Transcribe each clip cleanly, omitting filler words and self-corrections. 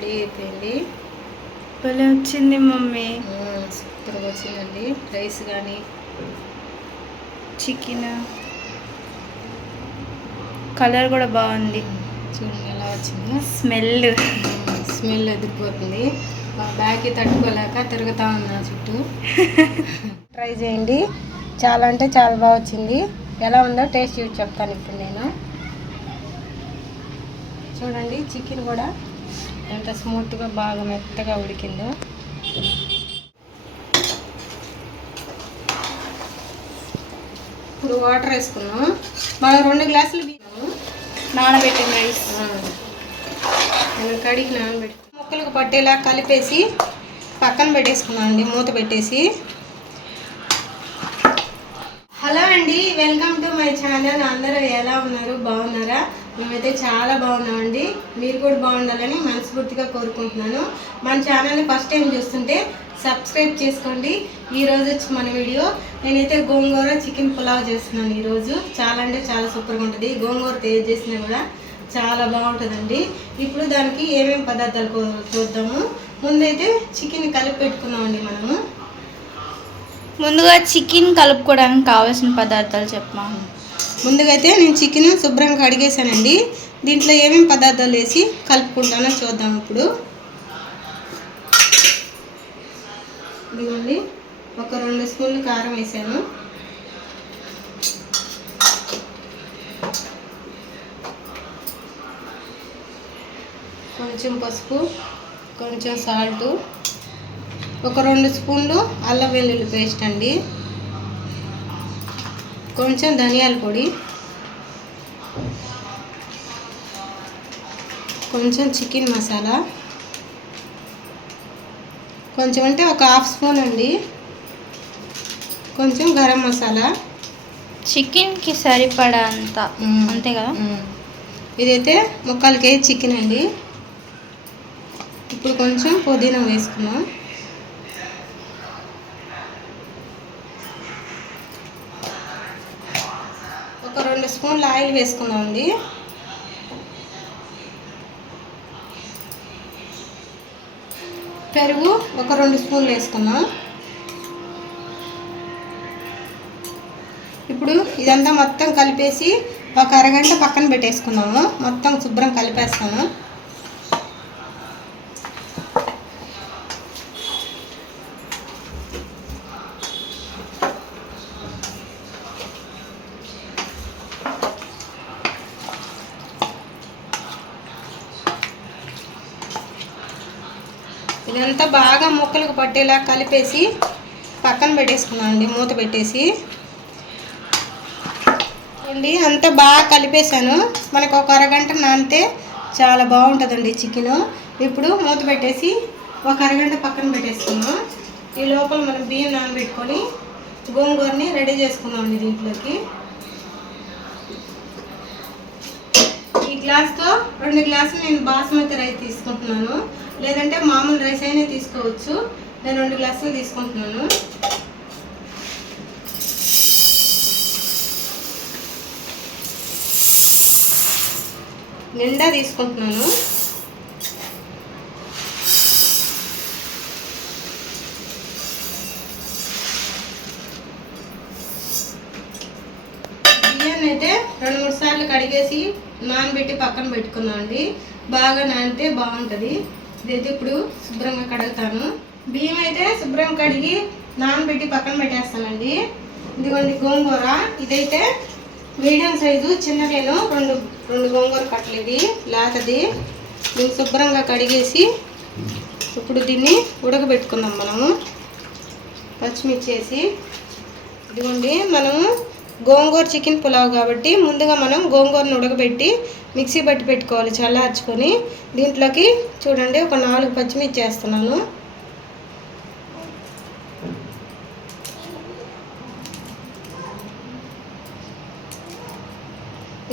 Ready అయిపోయింది. భలే వచ్చింది మమ్మీ. సూపర్గా వచ్చిందండి. రైస్ కానీ చికెన్ కలర్ కూడా బాగుంది. చూడండి ఎలా వచ్చిందో. స్మెల్ ఎదిరిపోతుంది. బ్యాగ్కి తట్టుకోలేక తిరుగుతూ ఉన్నా చుట్టూ. ట్రై చేయండి, చాలా అంటే చాలా బాగా వచ్చింది. ఎలా ఉందో టేస్ట్ చూసి చెప్తాను ఇప్పుడు నేను. చూడండి చికెన్ కూడా ఎంత స్మూత్గా బాగా మెత్తగా ఉడికిందో. ఇప్పుడు వాటర్ వేసుకున్నాం. మనం 2 గ్లాసులు బియ్యము నానబెట్టిన రైస్ నేను కడిగి నానబెట్టి ముక్కలకు పట్టేలా కలిపేసి పక్కన పెట్టేసుకున్నాం అండి, మూత పెట్టేసి. హలో అండి, వెల్కమ్ టు మై ఛానల్. అందరూ ఎలా ఉన్నారు? బాగున్నారా? మేమైతే చాలా బాగున్నామండి. మీరు కూడా బాగుండాలని మనస్ఫూర్తిగా కోరుకుంటున్నాను. మన ఛానల్ని ఫస్ట్ టైం చూస్తుంటే సబ్స్క్రైబ్ చేసుకోండి. ఈరోజు మన వీడియో నేనైతే గోంగూర చికెన్ పులావ్ చేస్తున్నాను. ఈరోజు చాలా అంటే చాలా సూపర్గా ఉంటుంది. గోంగూర తయారు చేసినా కూడా చాలా బాగుంటుందండి. ఇప్పుడు దానికి ఏమేమి పదార్థాలు చూద్దాము. ముందైతే చికెన్ కలిపి పెట్టుకున్నామండి మనము. ముందుగా చికెన్ కలుపుకోవడానికి కావాల్సిన పదార్థాలు చెప్పమా. ముందుగా అయితే నేను చికెన్ శుభ్రంగా కడిగేసానండి. దీంట్లో ఏమేమి పదార్థాలు వేసి కలుపుకుంటానో చూద్దాం. ఇప్పుడు ఇదిగోండి, ఒక 2 స్పూన్లు కారం వేసాను. కొంచెం పసుపు, కొంచెం సాల్టు, ఒక 2 స్పూన్లు అల్లం వెల్లుల్లి పేస్ట్ అండి, కొంచెం ధనియాల పొడి, కొంచెం చికెన్ మసాలా, కొంచెం అంటే ఒక 1/2 స్పూన్ అండి, కొంచెం గరం మసాలా. చికెన్కి సరిపడా అంత అంతే కదా. ఇదైతే 3/4 కేజీ చికెన్ అండి. ఇప్పుడు కొంచెం పుదీనా వేసుకున్నాం. ఒక 2 స్పూన్ల ఆయిల్ వేసుకున్నాం అండి. పెరుగు ఒక 2 స్పూన్లు వేసుకున్నాం. ఇప్పుడు ఇదంతా మొత్తం కలిపేసి ఒక అరగంట పక్కన పెట్టేసుకున్నాము. మొత్తం శుభ్రం కలిపేస్తాము. ఇదంతా బాగా ముక్కలకు పట్టేలా కలిపేసి పక్కన పెట్టేసుకున్నాం అండి, మూత పెట్టేసి. అండి అంతా బాగా కలిపేసాను. మనకు ఒక అరగంట నానితే చాలా బాగుంటుందండి చికెను. ఇప్పుడు మూత పెట్టేసి ఒక అరగంట పక్కన పెట్టేసుకున్నాం. ఈ లోపల మనం బియ్యం నానబెట్టుకొని గోంగూరని రెడీ చేసుకున్నాం అండి. దీంట్లోకి ఈ గ్లాస్తో 2 గ్లాసులు నేను బాస్మతి రైస్ తీసుకుంటున్నాను, లేదంటే మామూలు రైస్ అయినా తీసుకోవచ్చు. నేను 2 గ్లాసులు తీసుకుంటున్నాను. నిండా తీసుకుంటున్నాను. బియ్యాన్ని అయితే 2-3 సార్లు కడిగేసి నానబెట్టి పక్కన పెట్టుకున్నాను అండి. బాగా నానితే బాగుంటుంది. ఇదైతే ఇప్పుడు శుభ్రంగా కడుగుతాను. బియ్యం అయితే శుభ్రంగా కడిగి నానబెట్టి పక్కన పెట్టేస్తానండి. ఇదిగోండి గోంగూర. ఇదైతే మీడియం సైజు చిన్న, నేను 2 గోంగూర కట్టలు. ఇది లేతది. దీన్ని శుభ్రంగా కడిగేసి ఇప్పుడు దీన్ని ఉడకబెట్టుకుందాం మనము. పచ్చిమిర్చి వేసి. ఇదిగోండి మనము గోంగూర చికెన్ పులావ్ కాబట్టి ముందుగా మనం గోంగూరను ఉడకబెట్టి మిక్సీ పట్టి పెట్టుకోవాలి చల్లార్చుకొని. దీంట్లోకి చూడండి ఒక 4 పచ్చిమిర్చి వేస్తున్నాను.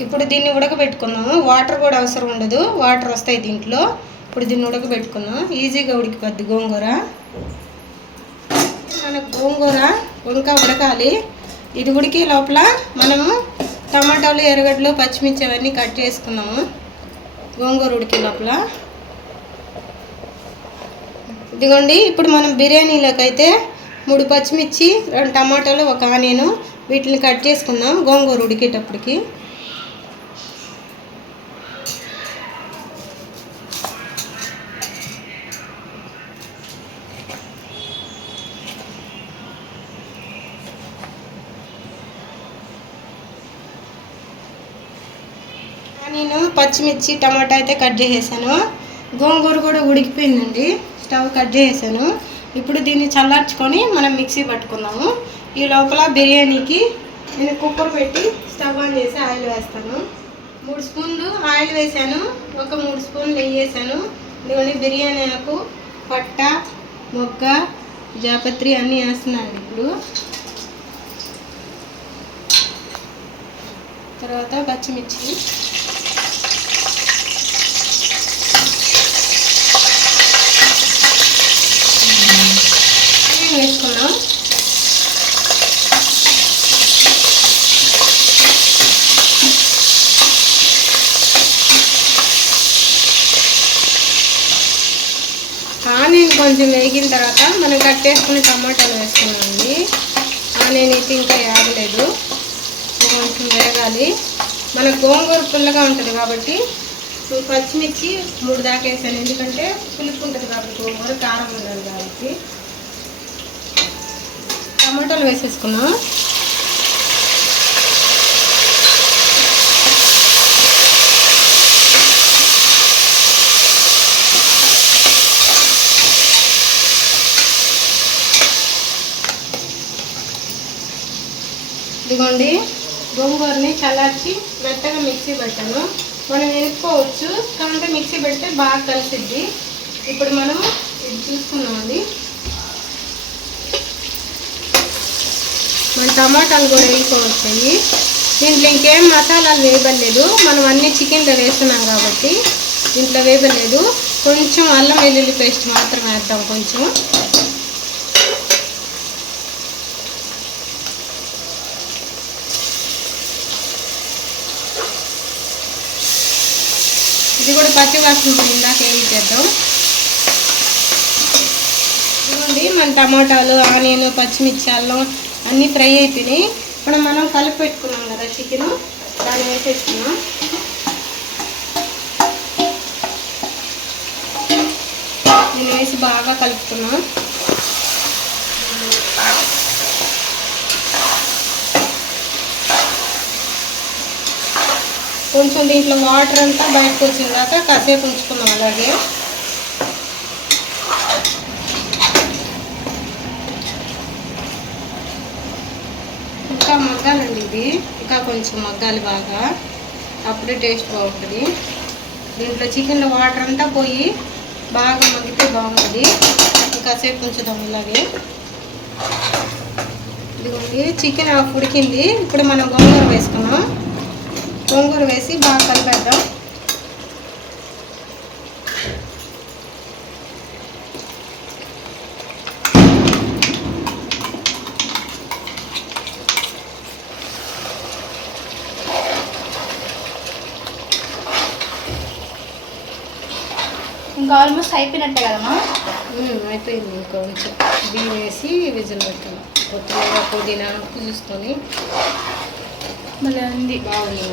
ఇప్పుడు దీన్ని ఉడకబెట్టుకున్నాము. వాటర్ కూడా అవసరం ఉండదు, వాటర్ వస్తాయి దీంట్లో. ఇప్పుడు దీన్ని ఉడకబెట్టుకున్నాం. ఈజీగా ఉడికిపోద్ది గోంగూర. మనకు గోంగూర ఇంకా ఉడకాలి. ఇది ఉడికే లోపల మనము టమాటాలు, ఎర్రగడ్డలు, పచ్చిమిర్చి అవన్నీ కట్ చేసుకున్నాము. గోంగూర ఉడికే లోపల ఇదిగోండి ఇప్పుడు మనం బిర్యానీలోకి అయితే 3 పచ్చిమిర్చి 2 టమాటాలు 1 ఆనియన్ వీటిని కట్ చేసుకుందాం గోంగూర ఉడికేటప్పటికి. నేను పచ్చిమిర్చి టమాటా అయితే కట్ చేసేసాను. గోంగూర కూడా ఉడికిపోయిందండి. స్టవ్ కట్ చేసేసాను. ఇప్పుడు దీన్ని చల్లార్చుకొని మనం మిక్సీ పట్టుకుందాము. ఈ లోపల బిర్యానీకి నేను కుక్కర్ పెట్టి స్టవ్ ఆన్ చేసి ఆయిల్ వేస్తాను. 3 స్పూన్లు ఆయిల్ వేసాను. ఒక 3 స్పూన్లు నెయ్యి వేసాను. ఇదిగోండి బిర్యానీ ఆకు, పట్ట, మొగ్గ, జాపత్రి అన్నీ వేస్తున్నాను. ఇప్పుడు తర్వాత పచ్చిమిర్చి వేసుకున్నాం. ఆనియన్ కొంచెం వేగిన తర్వాత మనం కట్ చేసుకుని టమాటాలు వేసుకున్నామండి. ఆనియన్ అయితే ఇంకా వేగలేదు, కొంచెం వేగాలి. మన గోంగూర పుల్లగా ఉంటుంది కాబట్టి పచ్చిమిర్చి 3 దాకా వేసాను. ఎందుకంటే పులుపు ఉంటుంది కాబట్టి గోంగూర కారం ఉండాలి కాబట్టి. టమాటాలు వేసేసుకున్నాం. ఇదిగోండి గోంగూరని చల్లార్చి మెత్తగా మిక్సీ పెట్టాను. మనం వేసుకోవచ్చు, కాకపోతే మిక్సీ పెడితే బాగా కలిసిద్ది. ఇప్పుడు మనం ఇది చూసుకున్నామండి. మన టమాటాలు కూడా వేసుకోవచ్చాయి. దీంట్లో ఇంకేం మసాలాలు వేయబడలేదు. మనం అన్నీ చికెన్లో వేస్తున్నాం కాబట్టి దీంట్లో వేయబడలేదు. కొంచెం అల్లం వెల్లుల్లి పేస్ట్ మాత్రం వేద్దాం. కొంచెం ఇది కూడా పచ్చి వాసన ఇందాక వేయించేద్దాం. ఇదిగోండి మన టమాటాలు, ఆనియన్, పచ్చిమిర్చి, అల్లం అన్నీ ఫ్రై అయిపోయినాయి. ఇప్పుడు మనం కలిపి పెట్టుకున్నాం కదా చికెన్, దాన్ని వేసేసుకున్నాం. దీన్ని వేసి బాగా కలుపుకున్నాం. కొంచెం దీంట్లో వాటర్ అంతా బయటకు వచ్చిన దాకా కాసేపు ఉంచుకున్నాం. అలాగే ఇంకా మగ్గాలండి. ఇది ఇంకా కొంచెం మగ్గాలి బాగా, అప్పుడే టేస్ట్ బాగుంటుంది. దీంట్లో చికెన్లో వాటర్ అంతా పోయి బాగా మగ్గితే బాగుంటుంది. ఇంకాసేపు ఉంచుదాం ఇలాగే. ఇదిగోండి చికెన్ ఉడికింది. ఇప్పుడు మనం గోంగూర వేసుకున్నాం. గోంగూర వేసి బాగా కలిపేద్దాం. ఇంకా ఆల్మోస్ట్ అయిపోయినట్టే కదమ్మా. అయిపోయింది. ఇంకా కొంచెం బియ్యం వేసి విజిల్ పెట్టాలి. కొత్తిమీర పుదీనా చూసుకొని మళ్ళీ ఉంది బాగుంది.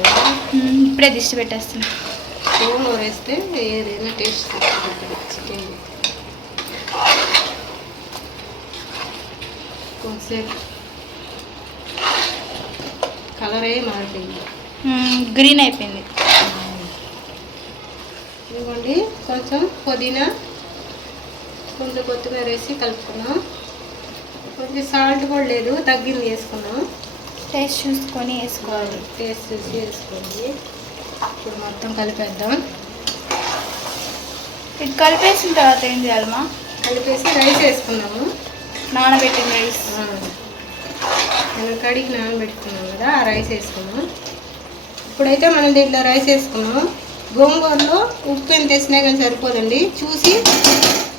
ఇప్పుడే దిష్టి పెట్టేస్తున్నా. గోంగూర వేస్తే ఏదైనా టేస్ట్ ఉంటుంది చికెన్. కొంచెంసేపు కలరే మారిపోయింది, గ్రీన్ అయిపోయింది. ఇదిగోండి కొంచెం పుదీనా, కొంచెం కొత్తిమీర వేసి కలుపుకున్నాం. కొంచెం సాల్ట్ కూడా లేదు, తగ్గింది వేసుకున్నాం. టేస్ట్ చూసుకొని వేసుకోవాలి. టేస్ట్ చూసి వేసుకోండి. ఇప్పుడు మొత్తం కలిపేద్దాం. ఇది కలిపేసిన తర్వాత ఏం చేయాలమ్మా? కలిపేసి రైస్ వేసుకున్నాము. నానబెట్టిన రైస్ మనం కడిగి నానబెట్టుకున్నాం కదా, ఆ రైస్ వేసుకున్నాం. ఇప్పుడైతే మనం దీంట్లో రైస్ వేసుకున్నాం. గోంగూరలో ఉప్పు ఎంత వేసినా కానీ సరిపోదండి, చూసి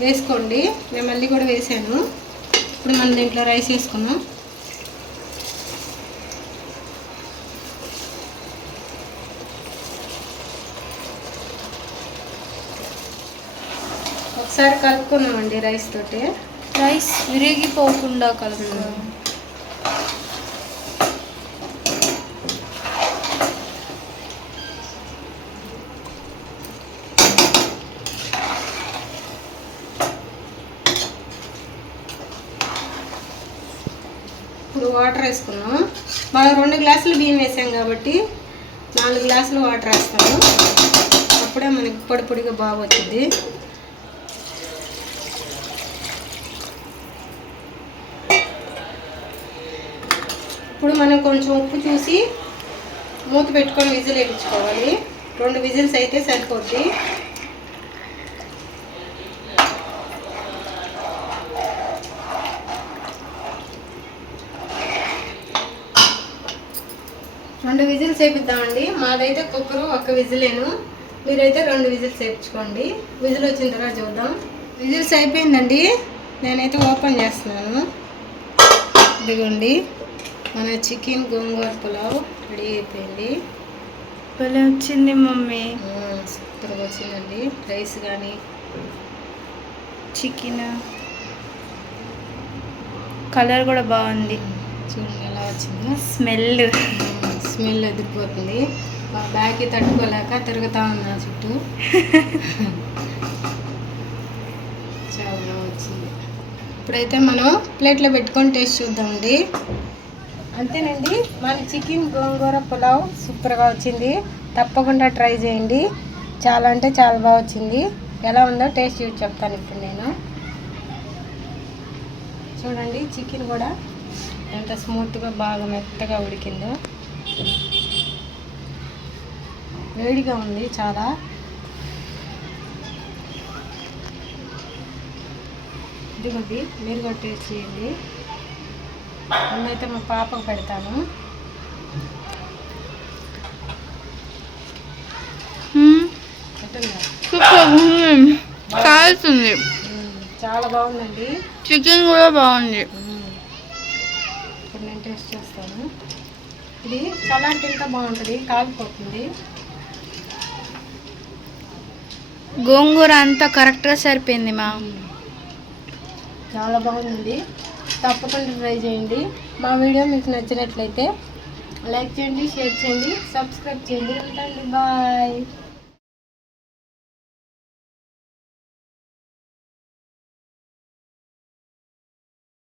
వేసుకోండి. నేను మళ్ళీ కూడా వేసాను. ఇప్పుడు మనం దీంట్లో రైస్ వేసుకున్నాం. ఒకసారి కలుపుకున్నామండి రైస్ తోటి. రైస్ విరిగిపోకుండా కలుపుకోవాలి. ఇప్పుడు వాటర్ వేసుకున్నాం. మనం 2 గ్లాసులు బియ్యం వేసాం కాబట్టి 4 గ్లాసులు వాటర్ వేస్తాము. అప్పుడే మనకి పొడి పొడిగా బాగా వచ్చింది. ఇప్పుడు మనం కొంచెం ఉప్పు చూసి మూత పెట్టుకొని విజిల్ వేయించుకోవాలి. 2 విజిల్స్ అయితే సరిపోద్ది. రెండు విజిల్స్ వేపిద్దామండి. మాదైతే కుక్కరు 1 విజిలేను, మీరైతే 2 విజిల్స్ వేయించుకోండి. విజిల్ వచ్చిన తర్వాత చూద్దాం. విజిల్స్ అయిపోయిందండి. నేనైతే ఓపెన్ చేస్తున్నాను. ఇదిగోండి మన చికెన్ గోంగూర పులావ్ రెడీ అయిపోయింది. భలే వచ్చింది మమ్మీ. సూపర్గా వచ్చిందండి. రైస్ కానీ చికెన్ కలర్ కూడా బాగుంది. చూడండి ఎలా వచ్చిందో. స్మెల్ ఎదిరిపోతుంది. మా బ్యాగ్కి తట్టుకోలేక తిరుగుతా ఉన్నా చుట్టూ. చాలా బాగా వచ్చింది. ఇప్పుడైతే మనం ప్లేట్లో పెట్టుకొని టేస్ట్ చూద్దామండి. అంతేనండి, మన చికెన్ గోంగూర పులావ్ సూపర్గా వచ్చింది. తప్పకుండా ట్రై చేయండి. చాలా అంటే చాలా బాగా వచ్చింది. ఎలా ఉందో టేస్ట్ చూసి చెప్తాను ఇప్పుడు నేను. చూడండి చికెన్ కూడా ఎంత స్మూత్గా బాగా మెత్తగా ఉడికిందో. వేడిగా ఉంది చాలా. ఇదిగోండి మీరు కూడా టేస్ట్ చేయండి. నేనైతే మా పాపకు పెడతాను. కాలుతుంది. చాలా బాగుందండి. చికెన్ కూడా బాగుంది. ఇప్పుడు నేను టేస్ట్ చేస్తాను. ఇది చల్లారితే ఇంకా బాగుంటుంది, కాలిపోతుంది. గోంగూర అంతా కరెక్ట్గా సరిపోయింది మా. చాలా బాగుంది. తప్పకుండా ట్రై చేయండి. మా వీడియో మీకు నచ్చినట్లయితే లైక్ చేయండి, షేర్ చేయండి, సబ్స్క్రైబ్ చేయండి. ఉంటాండి, బాయ్.